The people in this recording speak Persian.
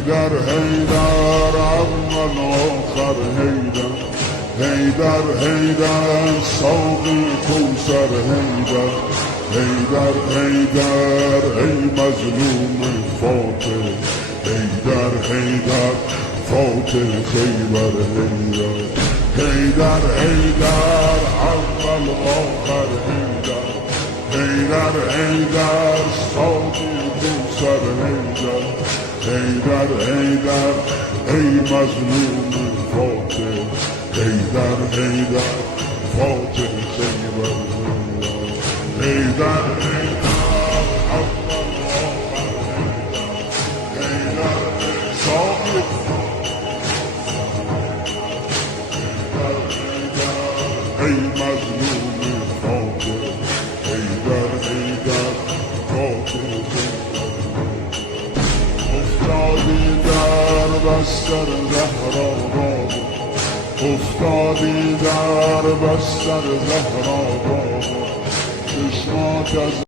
حیدر حیدر اول آخر حیدر حیدر حیدر ساقی کوثر حیدر حیدر حیدر ای مظلوم فاتح حیدر حیدر فاتح خیبر حیدر حیدر حیدر اول آخر حیدر حیدر حیدر ساقی کوثر حیدر حیدر حیدر ای مظلوم فاتح حیدر حیدر فاتح خیبر حیدر حیدر اول آخر حیدر ساقی ای مظلوم فاتح حیدر حیدر فاتح افتادی در بستر زهرا بابا افتادی در بستر زهرا بابا چشمات از